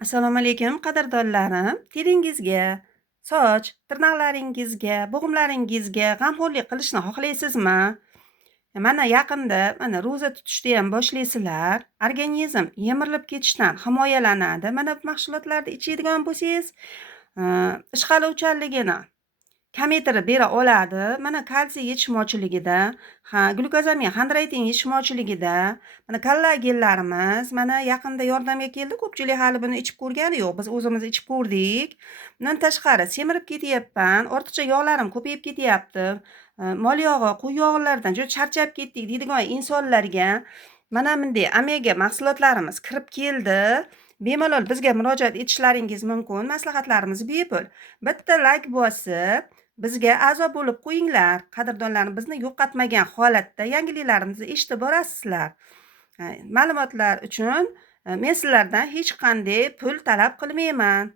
Assalomu alaykum qadrdonlarim. Teringizga, soch, tirnoqlaringizga, bo'g'imlaringizga g'amxo'rlik qilishni xohlaysizmi? Mana yaqinda ro'za tutishni ham boshlaysizlar. Organizm yemirilib ketishdan himoyalanadi. Mana bu mahsulotlarni ichadigan bo'lsangiz, ishqaluvchanligini kamaytirib bera oladi. Mana kalsiy yetishmovchiligida, glyukozamin xondroitin yetishmovchiligida, mana kollagenlarimiz mana yaqinda yordamga keldi. Ko'pchilik hali buni ichib ko'rgani yo'q. Biz o'zimiz ichib ko'rdik. Bundan tashqari semirib ketyapman, ortiqcha yog'larim ko'payib ketyapti. Mol yog'i, qo'y yog'laridan juda charchab ketdik deydigan insonlarga mana bunday omega mahsulotlarimiz kirib keldi. Bemalol bizga murojaat etishlaringiz mumkin. Maslahatlarimiz bepul. Bitta layk bosib, bizga a'zo bo'lib qo'yinglar. Qadrdonlarim, bizni yo'qotmagan holatda yangiliklarimizni eshitib borasizlar. Ma'lumotlar uchun men sizlardan hech qanday pul talab qilmayman.